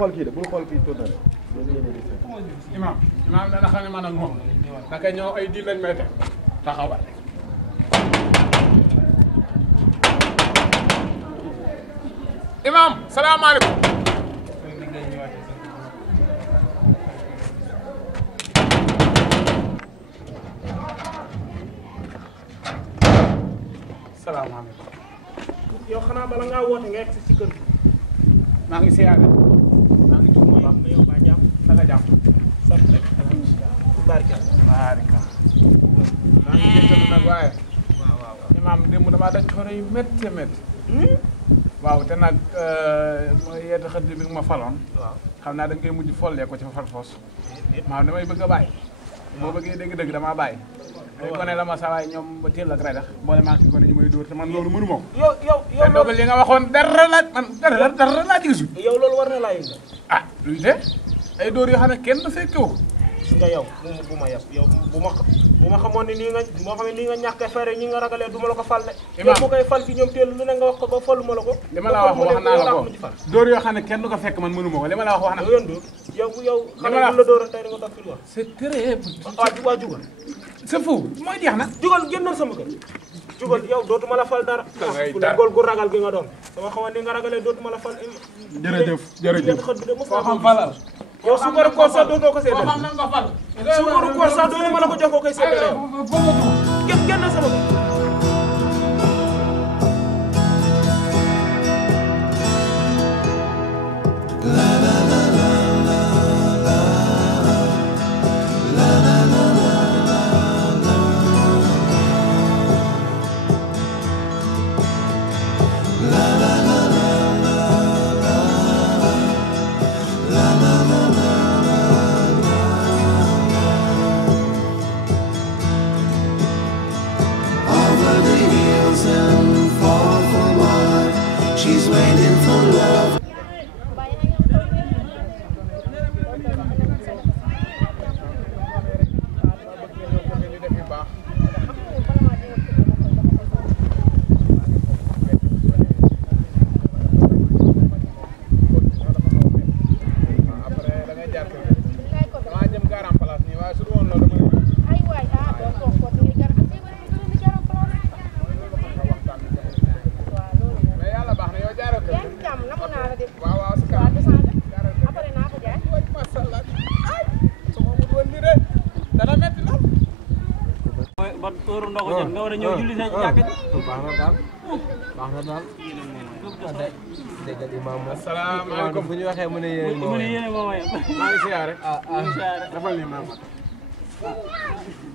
xool kii de bul xool kii tourné imam dana xam ne man ak moom naka ñëw ay di lañ may teg taxawal imam salaamaaleykum salaamaaleykum yow xanaa bala ngaa woote nga egg ci kër gi. maa ngi siyaare maa ngi jóg ma baax yow ba jàmm. naka jàmm sant rek. barke. maa ngi jëntalu nag waaye waaw. imaam démb damaa daj xore yu métti métti waaw te nag mooy yeete xëdd bi nga ma faloon waaw xam naa da nga koy mujj follee ko ci fa fal foos maam damay bëgg a bàyyi boo bëggee dëgg-dëgg damaa bàyyi ay gone la ma sawaay ñoom ba teel ak redax boole maa ngi gone ñu may dóor te man loolu mënu ma ko yow te dogal li nga waxoon dara laa ci gisul yow loolu war na laa yëngal. ah luy de ay dóor yoo xam ne kenn du fekkewu ko gis nga yow bu ma yab yow bu ma xamoon ne nii nga moo xam ne nii nga ñàkk a fere ñi nga ragalee du ma la ko fal de. yow mu koy fal fi ñoom teel lu ne nga wax ko ba falu ma la ko. li ma la wax naa la ko dóor yoo xam ne kenn du ko fekk man mënu ma ko li ma la wax na yow dóor yow xam nga la dóoroon tey da nga toog fi lu wax. c'est très waa jugal c'est fou mooy jeex na jugal génnal sama kër jugal yow dootuma la fal dara góor gu ragal gi nga doon sama xamoon ni nga ragalee dootuma la fal jërëjëf foo xam falal yow suukaru koor sax dootoo ko seetale suukaru koor sax dootuma la ko jox koo koy seetale yow génnal sama kër She's waiting for love. ban heure ndox jot nga war a ñëw julli sa jàkk ji baax na daal dégg imam asalaamaaleykum bu ñu waxee mu ne yéen mu ne yéen moom mooy maa ngi siyaare siyaare dafal ni maam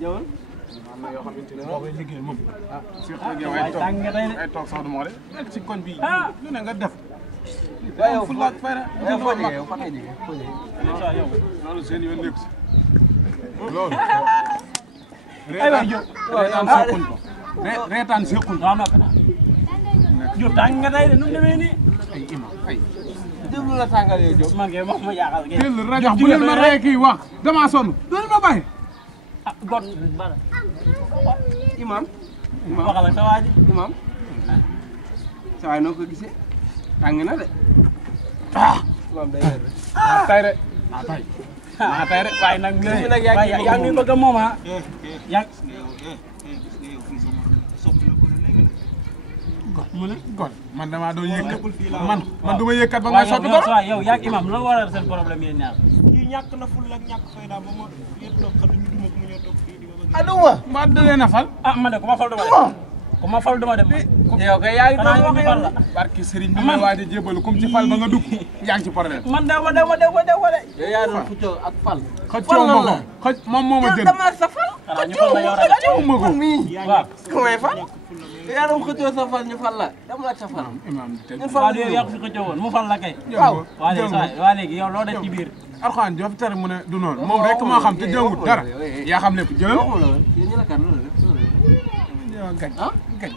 jëwal am na yoo xamante ne moo koy liggéey moom surtout ak yow ay tàng nga tey de ay toog sax du ma de nekk ci koñ bi lu ne nga def yow fu laak fayda foo jógee yow fa ngay jógee foo jógee yow loolu seen yoon nekku si loolu reetaan sequl waaw noppi naa Diop tàng nga tey de nu mu demee nii ay imam ay déglu la tàngal yow Diop man kay wax ma jaaxal kay teel rajo bu leen ma rey kii wax damaa sonn doon ma bàyyi ah gon bara imam waxal ak sa waa ji imam sa waay noo ko gisee tàng na de imam day wér tay de tey rek waaye nag yaa ngi bëgg a moom ah yaa mu ne gon man damaa doon yëkkat man du ma yëkkat ba may sotti dara yow yaa imam la waral seen problème yéen ñaar ñii ñàkk na ful ak ñàkk fayda ba ma yëpp toog xam ñu duma ko mu ñëw toog fii di ma bëgg aduma ma da leen a fal ah man de ku ma fal duma dem ku ma fal duma dem yow kay yaa ngi doon wax fal la barki sëriñ bi may waaj a jébalu comme ci fal ba nga dugg yaa ngi ci problème man dew ma yow yaa doon fuccoo ak fal xëccoo ma ko xëcc moom moo ma jënd dama sa fal xanaa ñu fal la yow rek xëccoo ma ko waaw ku may fal yaa doon xëccoo sa fal ñu fal la dama la sa fal imam te waaw yow yaa ko fi xëccoo woon mu fal la kay waaw waa léegi yow loo def ci biir Alxuraan joo fi tere mu ne du noonu moom rek moo xam te jëngut dara yaa xam lépp jëlal waxuma la woon yéen ñu la kan loolu def gañ ah gañ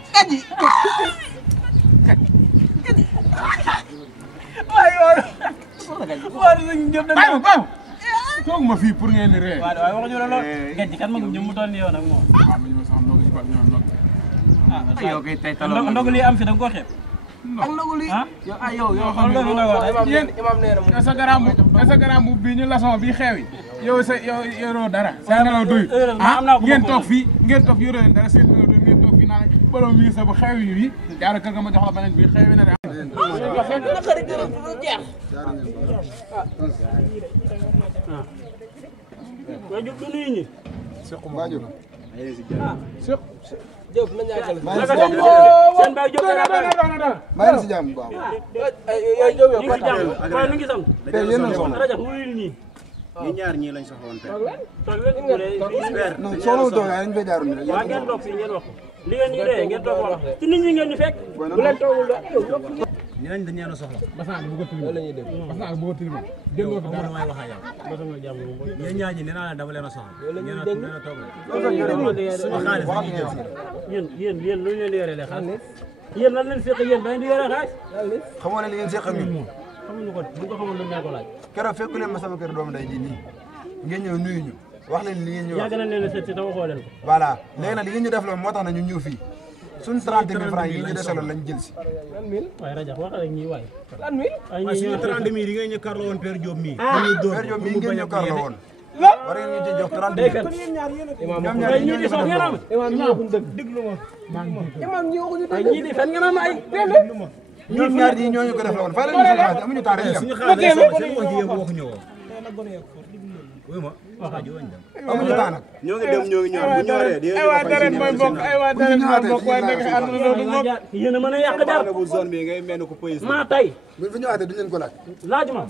bàyyi ma toog ma fii pour ngeen di ree waaye waxuñu la lool gàncax kan ma gëm ñoom mu toll nii yow nag moom waaw ma ñëw sax ndogu ci bal ñoom ndogu yow kay tey taloo ndog lii am fi da nga koo xeeb ak ndogu lii yow xam nga nga wax yéen imam nee na moom sa garam bu bii ñu laçon bi xeewi yow sa yow yoroo dara sa nelaw doyul ngeen toog fii yoroo leen dara seen nelaw doyul ngeen toog fii naan borom wi sa bu xewi bi jaara kër ga ma jox la beneen bi xewi na de waaye jub du nuyu ñi Diop nañu àggale seen baay Diop maa ngi si jàmm bu baax. yow Diop yow ñu ngi jàmm waaye ñu ngi sant tey yéen a soxla. rajo wuyul ñii ñu ñaar ñii lañ soxla woon tey. toog leen non soxla wu toog dañu fay jaarul nii waa ngeen toog fii ngeen wax li ngeen ñu dee ngeen toog wax ci nit ñi ngeen ñu fekk bu leen toogul da ñu nañ dañ leen a soxla. basang bu ko tilim basang bu ko tilim déggoo fi dara damay wax ak yow. basama jàmm yéen ñaar ñi nee naa la dama leen a soxla. nee na toog la. sama xaalis dañuy jël si. yéen lu ñu leen di yoree le xaalis yéen lan leen fekk yéen dañ di yoree xaalis xamoo ne li ngeen seq ak ñun xamuñu ko bu ko xamul lu ñu ko laaj keroog fekku leen ma sama kër doomu day ji nii ngeen ñëw nuyu ñu wax leen li ngeen ñu wax yàgg nañ leen a seet si te waxoo leen ko voilà léegi nag li ngeen ñu def loolu moo tax na ñu ñëw fii suñ 30 000 francs yi ñu desaloon lañ jël si waaye rajo wax rek ñii waay ay waaw ñii suñu 30 000 yi ngeen ñu karloo woon Père Diop mii. dañuy dóor Père Diop mii ngeen ñu karlo woon war ngeen ñu ci jox 30 000 ñoom ñaar ay ñii di sox ngeen am imam ñi waxuñ dëgg imam ñi waxuñu ay dëgg ñii di fen ngeen am ay ñun ñaar ñi ñoo ñu ko def la woon fay leen ñu suñu xaalis amuñu temps dañuy suñu dem xaalis seen wax ji yëpp waxuñu woon. wuy ma waxaaju woon dem. amuñu temps nag ñoo ngi dem ñoo ngi ñëw bu ñoree di ay waa deret mooy bokk ay waa deret mooy bokk waaye nekk àdduna loolu bokk yéen a mën a yàq der bu zone bi ngay mel ni ko police. maa tay buñ fi ñëwaatee duñ leen ko laaj laajuma